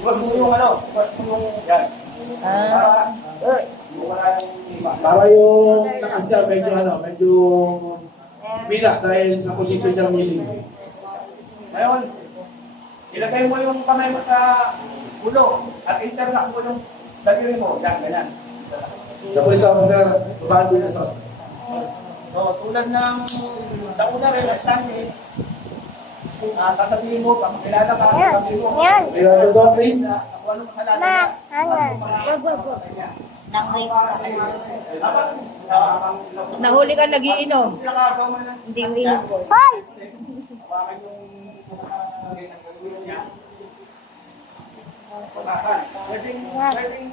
Iwas mo yung ano, iwas mo yung yan. Para yung nakasya medyo bila dahil sa posisyon niya miling. Ngayon, ilagay mo yung kamay mo sa ulo at interlock mo yung daliri mo. Yan, ganyan. Tapos sa sir, babaan din sa So, tulad ng tauna rin, Stanley, sasabihin mo, pag kilala ka, sasabihin mo. Yan. Kailangan daw rin. Kung ano kasalanan Ma, niya. nang rape Nahuli ka nagiinom. Hindi mo inom ko. Hoy! Hawakan yung gawin niya. Pagkakan. Pwedeng, Yan. pwedeng,